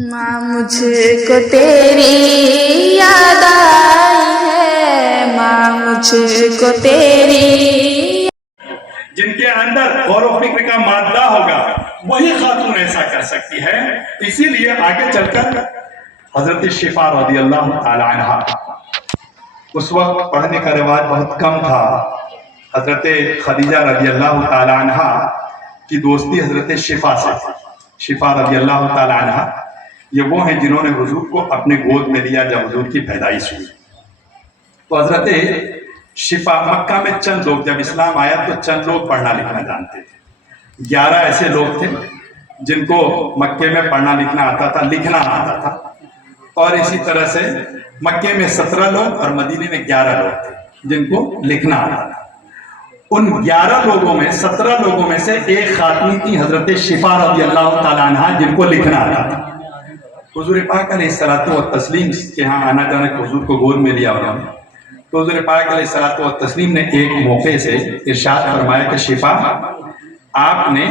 ماں مجھے کو تیری یاد آئی ہے، ماں مجھے کو تیری. جن کے اندر غور و فکر کا مادہ ہوگا وہی خاتون ایسا کر سکتی ہے. اسی لیے آگے چل کر حضرت شفا رضی اللہ تعالی عنہ، اس وقت پڑھنے کا رواج بہت کم تھا. حضرت خدیجہ رضی اللہ تعالی عنہ کی دوستی حضرت شفا سے. شفا رضی اللہ تعالی عنہ یہ وہ ہیں جنہوں نے حضور کو اپنے گود میں لیا جب حضور کی پیدائش ہوئی. تو حضرت شفا، مکہ میں چند لوگ، جب اسلام آیا تو چند لوگ پڑھنا لکھنا جانتے تھے. 11 ایسے لوگ تھے جن کو مکے میں پڑھنا لکھنا آتا تھا، لکھنا آتا تھا. اور اسی طرح سے مکے میں 17 لوگ اور مدینے میں 11 لوگ تھے جن کو لکھنا آتا تھا. ان 11 لوگوں میں 17 لوگوں میں سے ایک خاتون تھی حضرت شفا رضی اللہ تعالیٰ عنہ، جن کو لکھنا آتا تھا. حضور پاک علیہ الصلوۃ والتسلیم کے ہاں آنا جانا کہ حضور کو گود میں لیا انہوں نے. تو حضور پاک علیہ الصلوۃ والتسلیم نے ایک موقع سے ارشاد فرمایا کہ شفا، آپ نے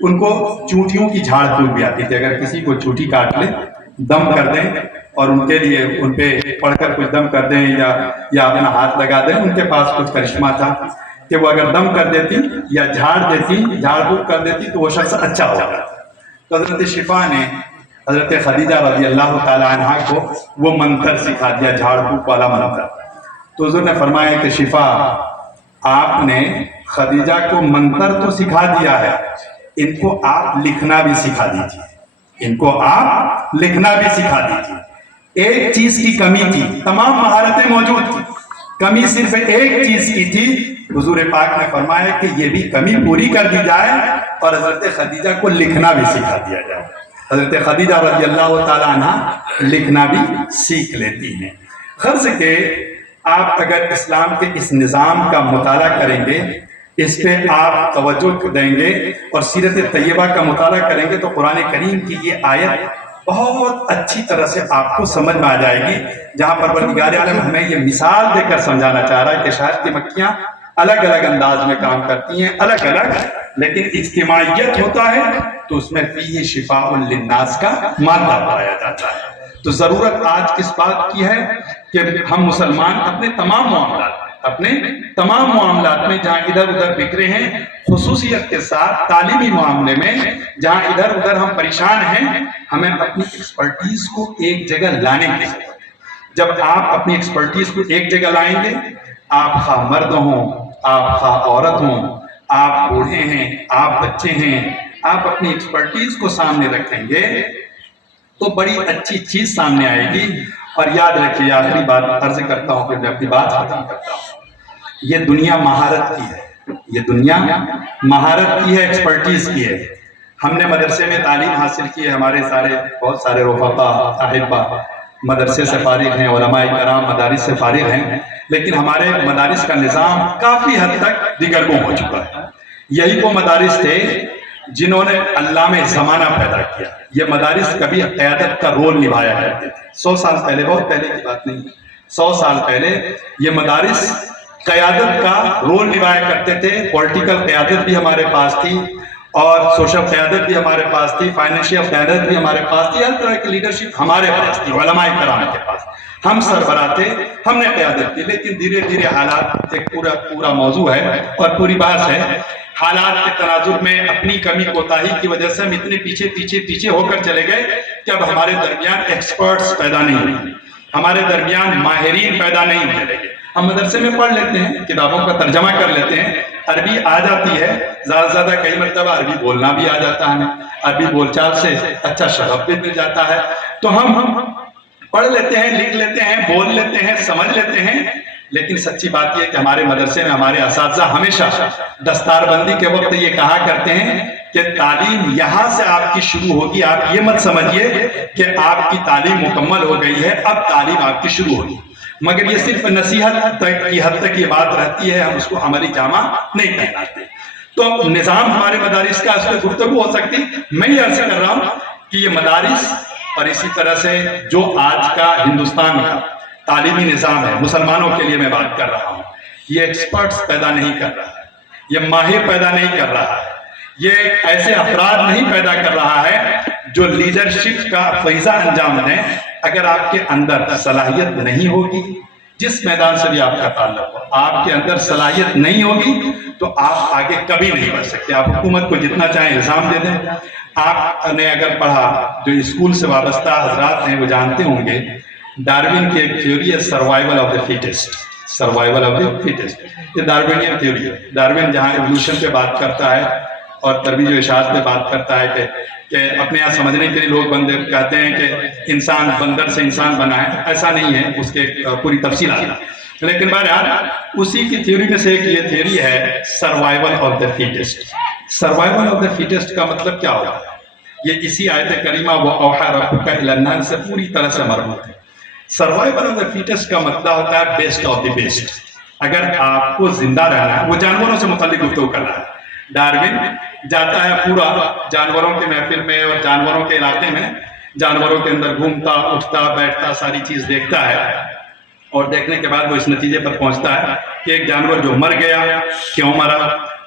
ان کو چونٹیوں کی جھاڑ پھونک بھی آتی تھی. اگر کسی کو چونٹی کاٹ لے دم کر دیں اور ان کے لیے ان پہ پڑھ کر کچھ دم کر دیں یا اپنا ہاتھ لگا دیں. ان کے پاس کچھ کرشمہ تھا کہ وہ اگر دم کر دیتی یا جھاڑ پھونک کر دیتی تو وہ شخص اچھا ہو جاتا. تو حضرت شفا نے حضرت خدیجہ رضی اللہ تعالی عنہ کو وہ منتر سکھا دیا، جھاڑ پھونک والا منتر. تو حضور نے فرمایا کہ شفا، آپ نے خدیجہ کو منتر تو سکھا دیا ہے، ان کو آپ لکھنا بھی سکھا دیجیے. ان کو آپ لکھنا بھی سکھا دیجیے. ایک چیز کی کمی تھی، تمام مہارتیں موجود تھی، کمی صرف ایک چیز کی تھی. حضور پاک نے فرمایا کہ یہ بھی کمی پوری کر دی جائے اور حضرت خدیجہ کو لکھنا بھی سکھا دیا جائے. حضرت خدیجہ رضی اللہ تعالی عنہ لکھنا بھی سیکھ لیتی ہیں. غرض کہ آپ اگر اسلام کے اس نظام کا مطالعہ کریں گے، اس پہ آپ توجہ دیں گے اور سیرت طیبہ کا مطالعہ کریں گے تو قرآن کریم کی یہ آیت بہت اچھی طرح سے آپ کو سمجھ میں آ جائے گی، جہاں پروردگار عالم ہمیں یہ مثال دے کر سمجھانا چاہ رہا ہے کہ شاید کی مکیاں الگ الگ انداز میں کام کرتی ہیں، الگ الگ، لیکن اجتماعیت ہوتا ہے تو اس میں فیہ شفاء للناس کا مادہ پایا جاتا ہے. تو ضرورت آج کس بات کی ہے کہ ہم مسلمان اپنے تمام معاملات میں جہاں ادھر ادھر بکھرے ہیں، خصوصیت کے ساتھ تعلیمی معاملے میں جہاں ادھر ادھر ہم پریشان ہیں، ہمیں اپنی ایکسپرٹیز کو ایک جگہ لانے کی ضرورت ہے. جب آپ اپنی ایکسپرٹیز کو ایک جگہ لائیں گے، آپ خواہ مرد ہوں، آپ خواہ عورت ہوں، آپ بوڑھے ہیں، آپ بچے ہیں، آپ اپنی ایکسپرٹیز کو سامنے رکھیں گے تو بڑی اچھی چیز سامنے آئے گی. اور یاد رکھیے، آخری بات عرض کرتا ہوں پھر میں اپنی بات ختم کرتا ہوں. یہ دنیا مہارت کی ہے، یہ دنیا مہارت کی ہے، ایکسپرٹیز کی ہے. ہم نے مدرسے میں تعلیم حاصل کی ہے، ہمارے بہت سارے رفقا احبا مدرسے سے فارغ ہیں، علماء کرام مدارس سے فارغ ہیں، لیکن ہمارے مدارس کا نظام کافی حد تک دیگرگوں ہو چکا ہے. یہی وہ مدارس تھے جنہوں نے علامہ زمانہ پیدا کیا. یہ مدارس کبھی قیادت کا رول نبھایا کرتے تھے. 100 سال پہلے، بہت پہلے کی بات نہیں، 100 سال پہلے یہ مدارس قیادت کا رول نبھایا کرتے تھے. پولیٹیکل قیادت بھی ہمارے پاس تھی اور سوشل قیادت بھی ہمارے پاس تھی، فائنینشیل قیادت بھی ہمارے پاس تھی، ہر طرح کی لیڈرشپ ہمارے پاس تھی، علماء کرام کے پاس. ہم سربراہ تھے، ہم نے قیادت کی. لیکن دھیرے دھیرے حالات، ایک پورا موضوع ہے اور پوری بحث ہے، حالات کے تناظر میں اپنی کمی کوتاہی کی وجہ سے ہم اتنے پیچھے ہو کر چلے گئے کہ اب ہمارے درمیان ایکسپرٹس پیدا نہیں ہوئے، ہمارے درمیان ماہرین پیدا نہیں ہونے لگے. ہم مدرسے میں پڑھ لیتے ہیں، کتابوں کا ترجمہ کر لیتے ہیں، عربی آ جاتی ہے، زیادہ سے زیادہ کئی مرتبہ عربی بولنا بھی آ جاتا ہے، عربی بول چال سے اچھا شغف بھی مل جاتا ہے. تو ہم پڑھ لیتے ہیں، لکھ لیتے ہیں، بول لیتے ہیں، سمجھ لیتے ہیں. لیکن سچی بات یہ ہے کہ ہمارے مدرسے میں ہمارے اساتذہ ہمیشہ دستار بندی کے وقت یہ کہا کرتے ہیں کہ تعلیم یہاں سے آپ کی شروع ہوگی. آپ یہ مت سمجھیے کہ آپ کی تعلیم مکمل ہو گئی ہے، اب تعلیم آپ کی شروع ہوگی، مگر یہ صرف نصیحت کی حد تک یہ بات رہتی ہے، ہم اس کو عملی جامہ نہیں پہناتے. تو نظام ہمارے مدارس کا اس پہ گفتگو ہو سکتی. میں یہ عرض کر رہا ہوں کہ یہ مدارس اور اسی طرح سے جو آج کا ہندوستان کا تعلیمی نظام ہے، مسلمانوں کے لیے میں بات کر رہا ہوں، یہ ایکسپرٹس پیدا نہیں کر رہا ہے، یہ ماہر پیدا نہیں کر رہا ہے، یہ ایسے افراد نہیں پیدا کر رہا ہے جو لیڈرشپ کا فریضہ انجام دیں، اگر آپ کے اندر صلاحیت نہیں ہوگی، جس میدان سے بھی آپ کا تعلق ہو، آپ کے اندر صلاحیت نہیں ہوگی تو آپ آگے کبھی نہیں بڑھ سکتے۔ آپ حکومت کو جتنا چاہیں الزام دے دیں۔ آپ نے اگر پڑھا، جو اسکول سے وابستہ حضرات ہیں وہ جانتے ہوں گے، ڈارون کی ایک تھیوری ہے survival of the fittest, survival of the fittest, یہ ڈارونین تھیوری ہے۔ ڈارون جہاں ایوولوشن پہ بات کرتا ہے اور ترویج و اشاعت پہ بات کرتا ہے کہ اپنے یہاں سمجھنے کے لیے لوگ بندے کہتے ہیں کہ انسان بندر سے انسان بنا ہے، ایسا نہیں ہے، اس کے پوری تفصیل آتی ہے۔ لیکن بہرحال اسی کی تھیوری میں سے ایک یہ تھیوری ہے survival of the fittest. Survival of the fittest کا مطلب کیا ہوگا؟ یہ اسی آیت کریمہ وَأَوْحَىٰ رَبُّكَ إِلَى النَّحْلِ سے پوری طرح سے مربوط ہے۔ سروائیول آف دا فیٹسٹ کا مطلب ہوتا ہے بیسٹ آف دی بیسٹ۔ اگر آپ کو زندہ رہنا ہے، وہ جانوروں سے متعلق گفتگو کر رہا ہے۔ ڈارون جاتا ہے پورا جانوروں کے محفل میں اور جانوروں کے علاقے میں، جانوروں کے اندر گھومتا اٹھتا بیٹھتا ساری چیز دیکھتا ہے، اور دیکھنے کے بعد وہ اس نتیجے پر پہنچتا ہے کہ ایک جانور جو مر گیا کیوں مرا،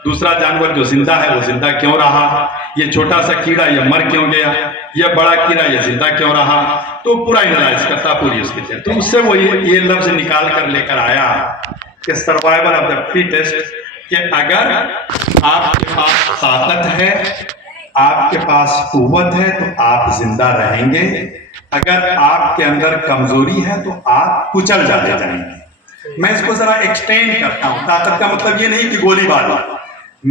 دوسرا جانور جو زندہ ہے وہ زندہ کیوں رہا، یہ چھوٹا سا کیڑا یہ مر کیوں گیا، یہ بڑا کیڑا یہ زندہ کیوں رہا، تو پورا انالائز کرتا پوری اس کی چیز۔ تو اس سے وہ یہ لفظ نکال کر لے کر آیا کہ سروائیول آف دا فیٹسٹ، کہ اگر آپ کے پاس طاقت ہے، آپ کے پاس قوت ہے تو آپ زندہ رہیں گے، اگر آپ کے اندر کمزوری ہے تو آپ کچل جاتے جائیں گے۔ میں اس کو ذرا ایکسٹینڈ کرتا ہوں۔ طاقت کا مطلب یہ نہیں کہ گولی باری،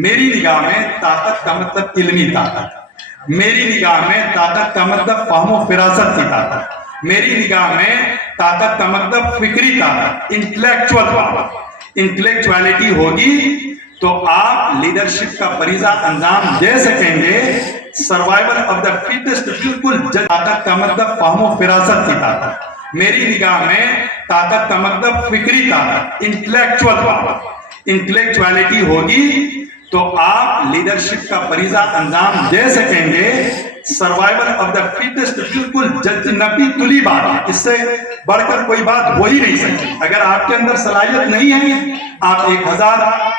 میری نگاہ میں طاقت کا مطلب علمی طاقت، میری نگاہ میں طاقت کا مطلب فہم و فراست کی طاقت، میری نگاہ میں طاقت کا مطلب فکری طاقت، انٹلیکچوئل پاور۔ انٹلیکچوالٹی ہوگی تو آپ لیڈرشپ کا فریضہ انجام دے سکیں گے۔ سروائیول آف دا فیٹسٹ بالکل طاقت کا مطلب فہم و فراست کی طاقت، میری نگاہ میں طاقت کا مطلب فکری طاقت، انٹلیکچوئل پاور۔ انٹلیکچوالٹی ہوگی تو آپ لیڈرشپ کا فریضہ انجام دے سکیں گے۔ سروائیول آف دا فیٹسٹ بالکل جنتی تلی بات ہے، اس سے بڑھ کر کوئی بات ہو ہی نہیں سکتی۔ اگر آپ کے اندر صلاحیت نہیں ہے، آپ 1000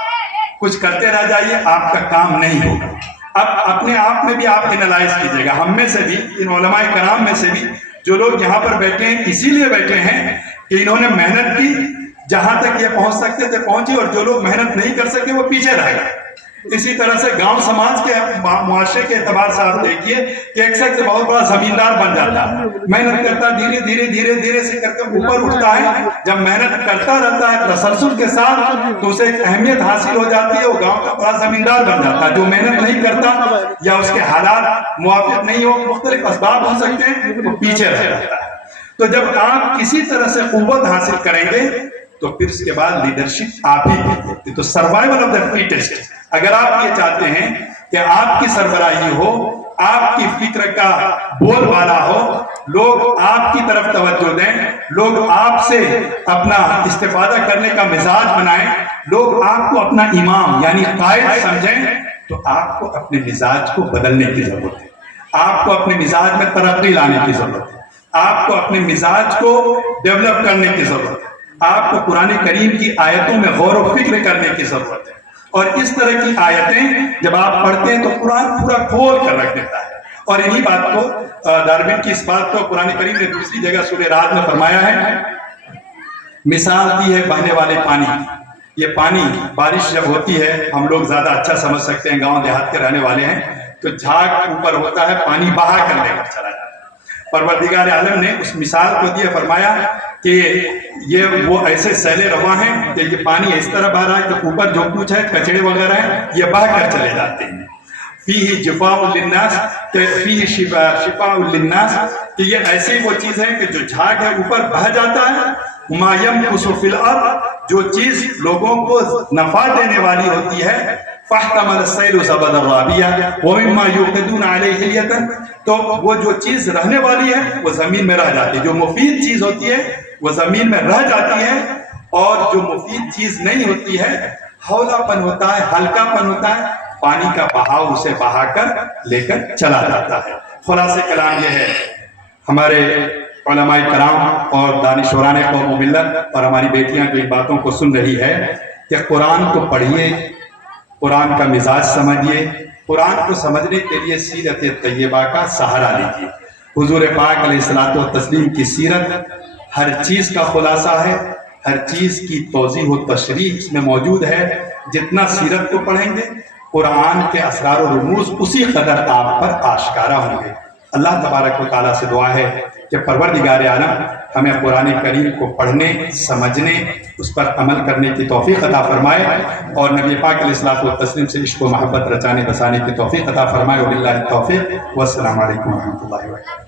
کچھ کرتے رہ جائیے، آپ کا کام نہیں ہوگا۔ اب اپنے آپ میں بھی آپ انالائز کیجئے گا، ہم میں سے بھی، ان علماء کرام میں سے بھی جو لوگ یہاں پر بیٹھے ہیں اسی لیے بیٹھے ہیں کہ انہوں نے محنت کی، جہاں تک یہ پہنچ سکتے تھے پہنچے، اور جو لوگ محنت نہیں کر سکے وہ پیچھے رہ گئے۔ اسی طرح سے گاؤں سماج کے معاشرے کے اعتبار سے آپ دیکھیے کہ ایک شخص بہت بڑا زمیندار بن جاتا ہے، محنت کرتا دھیرے دھیرے دھیرے دھیرے سے کر کے اوپر اٹھتا ہے۔ جب محنت کرتا رہتا ہے تسلسل کے ساتھ تو اسے ایک اہمیت حاصل ہو جاتی ہے، وہ گاؤں کا بڑا زمیندار بن جاتا ہے۔ جو محنت نہیں کرتا یا اس کے حالات موافق نہیں ہو، مختلف اسباب ہو سکتے ہیں، وہ پیچھے رہ جاتا ہے۔ تو جب آپ کسی طرح سے قوت حاصل کریں گے تو پھر اس کے بعد لیڈرشپ آپ ہی کی۔ تو سروائیول آف دا فیٹسٹ، اگر آپ یہ چاہتے ہیں کہ آپ کی سربراہی ہو، آپ کی فکر کا بول بالا ہو، لوگ آپ کی طرف توجہ دیں، لوگ آپ سے اپنا استفادہ کرنے کا مزاج بنائیں، لوگ آپ کو اپنا امام یعنی قائد سمجھیں، تو آپ کو اپنے مزاج کو بدلنے کی ضرورت ہے، آپ کو اپنے مزاج میں ترقی لانے کی ضرورت ہے، آپ کو اپنے مزاج کو ڈیولپ کرنے کی ضرورت ہے، آپ کو قرآن کریم کی آیتوں میں غور و فکر کرنے کی ضرورت ہے۔ اور اس طرح کی آیتیں جب آپ پڑھتے ہیں تو قرآن پورا کھول کر رکھ دیتا ہے۔ اور انہی بات کو ڈارون کی اس بات کو قرآن کریم نے دوسری جگہ سورہ رعد میں فرمایا ہے، مثال دی ہے بہنے والے پانی کی۔ یہ پانی بارش جب ہوتی ہے، ہم لوگ زیادہ اچھا سمجھ سکتے ہیں، گاؤں دیہات کے رہنے والے ہیں، تو جھاگ اوپر ہوتا ہے، پانی بہا کر لے کر چلا جاتا ہے۔ پروردگار عالم نے اس مثال کو دیا، فرمایا کہ یہ وہ ایسے سیلے رواں ہیں کہ یہ پانی اس طرح بہ رہا ہے کہ اوپر جو کچھ ہے کچڑے وغیرہ ہیں یہ بہ کر چلے جاتے ہیں۔ فیہ جفاء للناس، کہ فیہ شفاء للناس، کہ یہ ایسی وہ چیز ہے کہ جو جھاگ ہے اوپر بہ جاتا ہے، ما يمكث فی الارض، جو چیز لوگوں کو نفع دینے والی ہوتی ہے، فاحتمل السیل زبدا رابیا ومما یوقدون علیہ الیۃ، تو وہ جو چیز رہنے والی ہے وہ زمین میں رہ جاتی ہے، جو مفید چیز ہوتی ہے وہ زمین میں رہ جاتی ہے، اور جو مفید چیز نہیں ہوتی ہے ہولا پن ہوتا ہے، ہلکا پن ہوتا ہے، پانی کا بہاؤ اسے بہا کر لے کر چلا جاتا ہے۔ خلاصہ کلام یہ ہے، ہمارے علماء کرام اور دانشوران قوم و ملت اور ہماری بیٹیاں جو ان باتوں کو سن رہی ہے کہ قرآن کو پڑھیے، قرآن کا مزاج سمجھیے، قرآن کو سمجھنے کے لیے سیرت طیبہ کا سہارا لیجیے. حضور پاک علیہ الصلوۃ والتسلیم کی سیرت ہر چیز کا خلاصہ ہے، ہر چیز کی توضیح و تشریح اس میں موجود ہے. جتنا سیرت کو پڑھیں گے قرآن کے اسرار و رموز اسی قدر آپ پر آشکارا ہوں گے. اللہ تبارک و تعالیٰ سے دعا ہے کہ پروردگار عالم ہمیں قرآن کریم کو پڑھنے، سمجھنے، اس پر عمل کرنے کی توفیق عطا فرمائے، اور نبی پاک علیہ الصلوۃ والتسلیم سے عشق و محبت رچانے بسانے کی توفیق عطا فرمائے. وباللہ التوفیق، والسلام علیکم ورحمۃ اللہ وبرکاتہ.